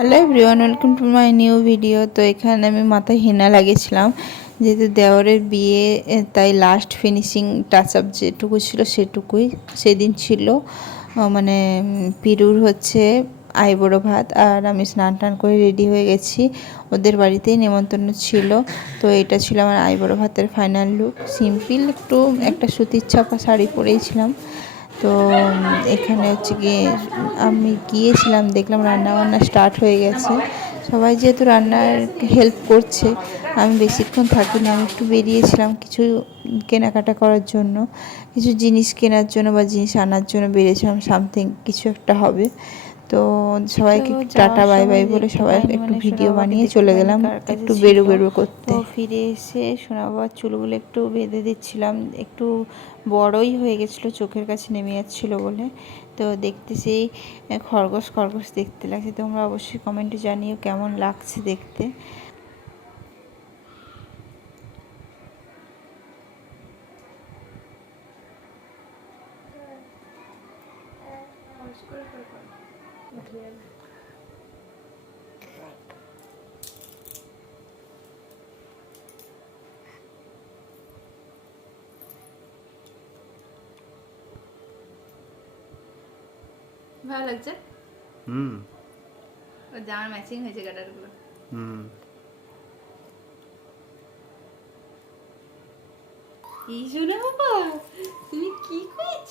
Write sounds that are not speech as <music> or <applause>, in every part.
Hello everyone welcome to my new video তো এখানে আমি মাথায় হেনা লাগিয়েছিলাম, যেহেতু দেওরের বিয়ে তাই লাস্ট ফিনিশিং টাচ আপ যেটুকু ছিল সেটুকুই সেদিন ছিল। মানে পিরুর হচ্ছে আইবড়ো ভাত, আর আমি স্নান টান করে রেডি হয়ে গেছি। ওদের বাড়িতেই নেমন্তন্ন ছিল। তো এটা ছিল আমার আইবড়ো ভাতের ফাইনাল লুক সিম্পল একটু একটা সুতির ছাপা শাড়ি পরেইছিলাম তো, এখানে হচ্ছে গিয়ে আমি গিয়েছিলাম, দেখলাম রান্না বান্না স্টার্ট হয়ে গেছে। সবাই যেহেতু রান্নার হেল্প করছে, আমি বেশিক্ষণ থাকি না, আমি একটু বেরিয়েছিলাম কিছু কেনাকাটা করার জন্য। কিছু জিনিস কেনার জন্য বা জিনিস আনার জন্য বেরিয়েছিলাম সামথিং কিছু একটা হবে। তো সবাইকে টাটা বাই বাই বলে সবাই একটু ভিডিও বানিয়ে চলে গেলাম একটু বেরো বেরো করতে ফিরে এসে সোনা বাবার চুলগুলো একটু বেঁধে দিচ্ছিলাম একটু বড়ই হয়ে গেছিল চোখের কাছে নেমে যাচ্ছিল বলে তো দেখতে সেই খরগোশ খরগোশ দেখতে লাগছে তোমরা অবশ্যই কমেন্টে জানিও কেমন লাগছে দেখতে ভালো লাগছে? হুম। ওর জামার ম্যাচিং হয়েছে গাডারগুলো হুম। এই শোনা বাবা তুমি কি করেছ?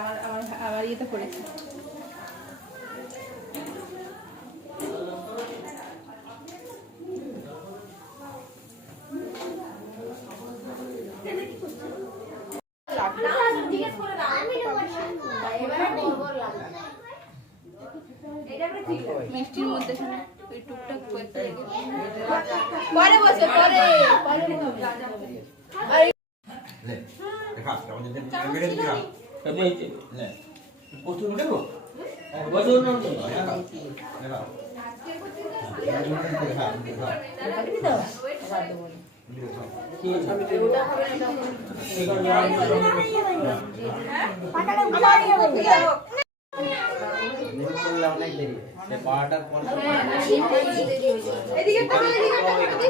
আমার আমার আমার ইয়েতে পড়েছে। মিষ্টির মধ্যে শোনা ওই টুকটাক করতে লাগে পরে বসে পরে পরে বসে। অনেক দেরি সে পাড়াটার পর এদিকে তাকাও, এদিকে তাকাও, এদিকে।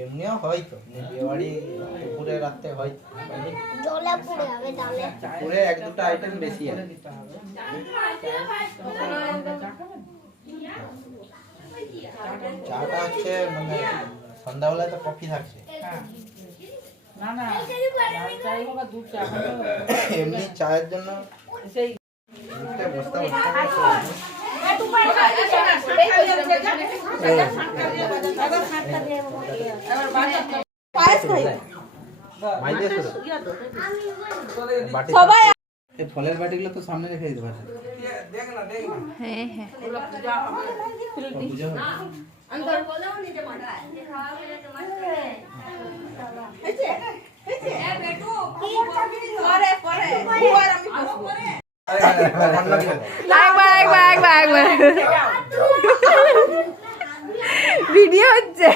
এমনিও হয় তো বিয়ে বাড়ি দুপুরে রাত্রে হয় জলে তাহলে দুপুরে এক দুটো আইটেম বেশি আছে চাটা হচ্ছে মানে সন্ধ্যাবেলায় তো কফি থাকছে। এমনি চায়ের জন্য দুধটা বস্তা বস্তা মাইজে শুরু বাটি এই ফলের বাটিগুলো তো সামনে রেখে দিতে পারে হ্যাঁ হ্যাঁ পুজো হবে একবার একবার একবার একবার। ভিডিও হচ্ছে।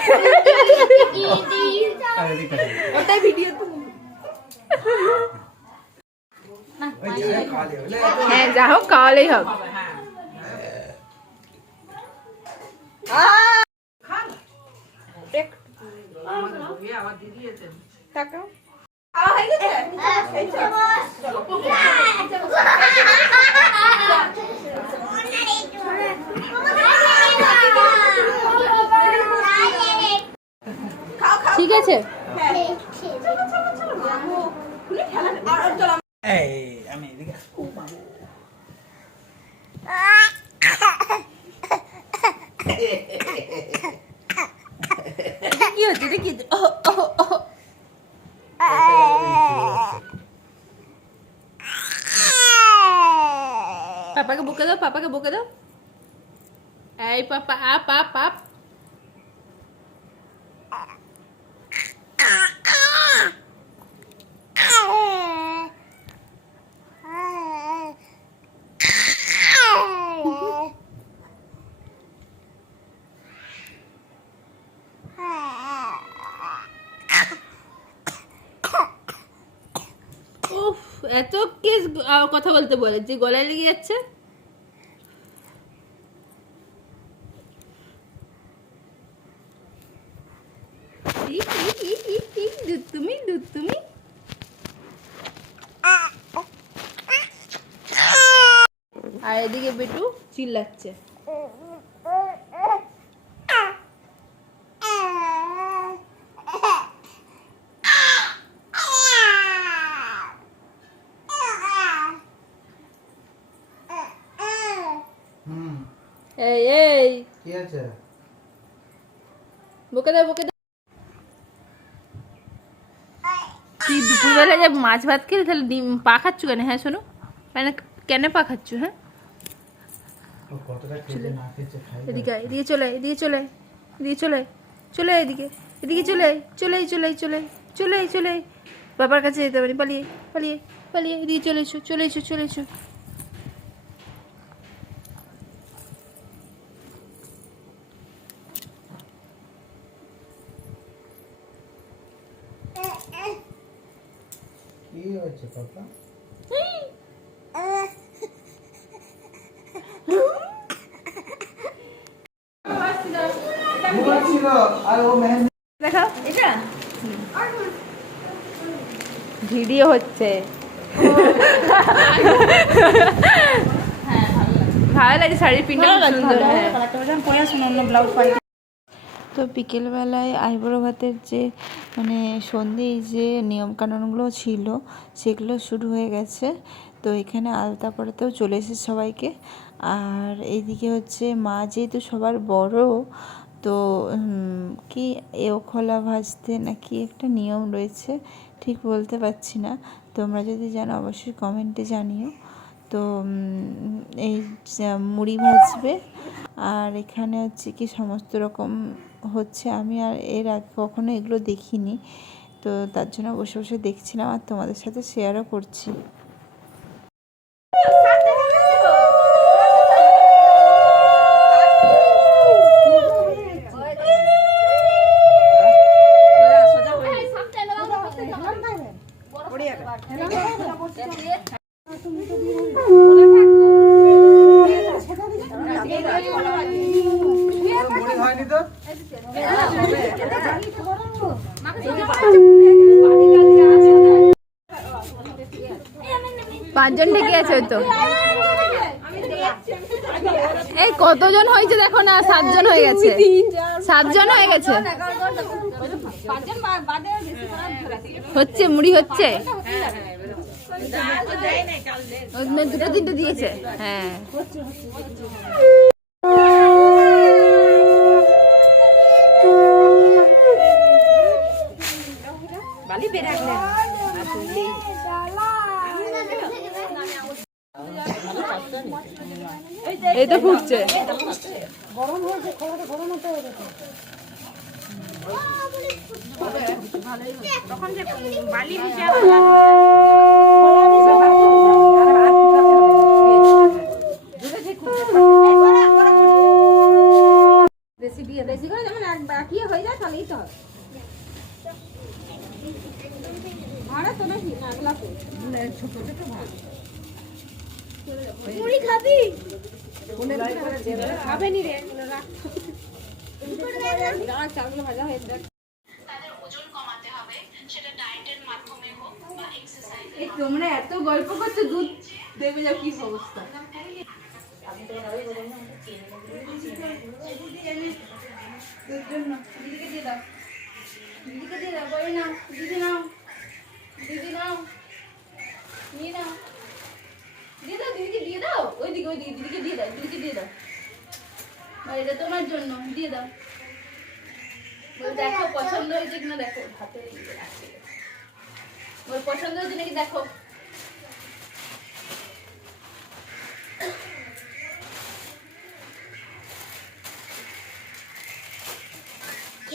ওটাই ভিডিও হ্যাঁ যা হোক খাওয়ালেই হবে তাকাও ঠিক আছে এই আমি এদিকে এটা কি হচ্ছে এটা কি হচ্ছে? ওহ, ওহ, ওহ। পাপাকে বকে দাও, পাপাকে বকে দাও। এই পাপা আপ আপ আপ এত কি কথা বলতে বলে, যে গলায় লেগে যাচ্ছে। দুধ তুমি দুধ তুমি আর এদিকে বেটু চিল্লাচ্ছে। হুম। এই এই। কি আছে? বকে দাও বকে দাও তুই দুপুরবেলা যে মাছ ভাত খেলে তাহলে ডিম পা খাচ্ছু কেন? হ্যাঁ শোনো। মানে কেন পা খাচ্ছু হ্যাঁ? এদিকে এদিকে চলে এদিকে চলে এদিকে চলে চলে এদিকে এদিকে চলে চলে চলে চলে চলে চলে। বাবার কাছে যেতে পারি পালিয়ে পালিয়ে পালিয়ে এদিকে চলে এসো চলে এসো চলে এসো। কি হয়েছে পাপা ঘুমাচ্ছিল আর ও মেহেন্দি দেখাও এটা ভিডিও হচ্ছে ভালো লাগে শাড়ির সুন্দর হ্যাঁ তো বিকেলবেলায় আইবুড়ো ভাতের যে মানে সন্ধে যে নিয়মকানুনগুলো ছিল, সেগুলো শুরু হয়ে গেছে। তো এখানে আলতা পড়াতেও চলে এসেছে সবাইকে। আর এইদিকে হচ্ছে মা যেহেতু সবার বড়, তো কি এও খোলা ভাজতে নাকি একটা নিয়ম রয়েছে, ঠিক বলতে পারছি না। তোমরা যদি জানো অবশ্যই কমেন্টে জানিও। তো এই যা মুড়ি ভাজবে আর এখানে হচ্ছে কি সমস্ত রকম হচ্ছে আমি আর এর আগে কখনো এগুলো দেখিনি। তো তার জন্য বসে বসে দেখছিলাম আর তোমাদের সাথে শেয়ারও করছি। তো পাঁচজন ডেকে আছে তো। এই কতজন হয়েছে দেখো না, সাতজন হয়ে গেছে। সাতজন হয়ে গেছে। হচ্ছে, মুড়ি হচ্ছে? দুটো তিনটে দিয়েছে। হ্যাঁ। এই তো ফুটছে। বেশি দিয়ে বেশি করে যেমন এক বাকি হয়ে যায় তাহলেই তো হবে ভাড়া তো নাকি না গোলাপি ছোট ছোট ভাড়া মুড়ি খাবি খাবে নি রে রাখ রাখ চালগুলো ভাজা হয়ে যাক তোমরা এত গল্প করছ দুধ দেবে যাও কি অবস্থা? দিদিকে দিয়ে দাও বলে নাও দিদি নাও দিদি নাও নিয়ে নাও দিয়ে দাও দিদিকে দিয়ে দাও ওইদিকে ওইদিকে দিদিকে দিয়ে দাও দিদিকে দিয়ে দাও আর তোমার জন্য দিয়ে দাও দেখো পছন্দ হয়েছে কিনা দেখো হাতে ওর পছন্দ হয়েছে নাকি? দেখো।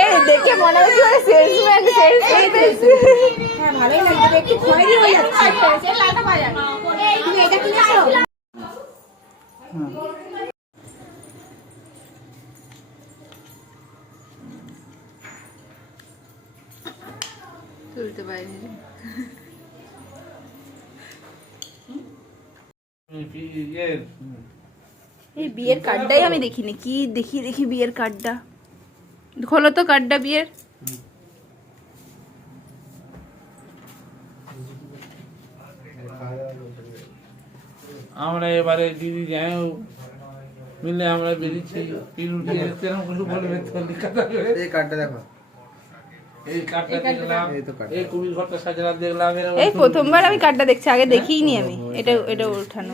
এই দেখে মনে হচ্ছে সেলসম্যান হ্যাঁ ভালোই লাগবে একটু খয়েরি হয়ে যাচ্ছে তুমি এটা কিনেছো তুলতে পারিনি। এই বিয়ের কার্ডটাই আমি দেখিনি কি দেখি দেখি বিয়ের কার্ডটা খোলো তো কার্ডটা বিয়ের আমরা এবারে দিদি যাই মিলে আমরা বেরিয়েছি পিল উঠিয়ে সেরকম কিছু বলবে তো লিখাতে হবে। এই কার্ডটা দেখো এই প্রথমবার আমি কার্ডটা দেখছি আগে দেখিই আমি। এটা এটা ওঠানো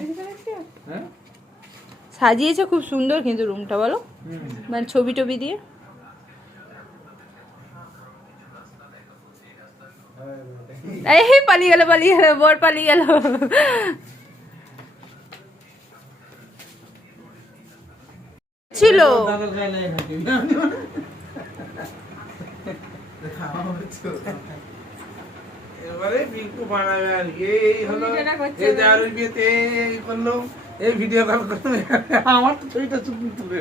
হ্যাঁ? সাজিয়েছে খুব সুন্দর কিন্তু রুমটা বলো। মানে ছবি টবি দিয়ে। এই পালিয়ে গেল পালিয়ে গেল বর পালিয়ে গেল। ছিল দাদার গায়ে লেগে থাকে। <laughs> এবারে বিলকু বানাবে আর কি। এই হলো এই দারুণ বিয়েতে এই করল এই ভিডিও কল করল। আমার তো ছবিটা চুপ তুলে।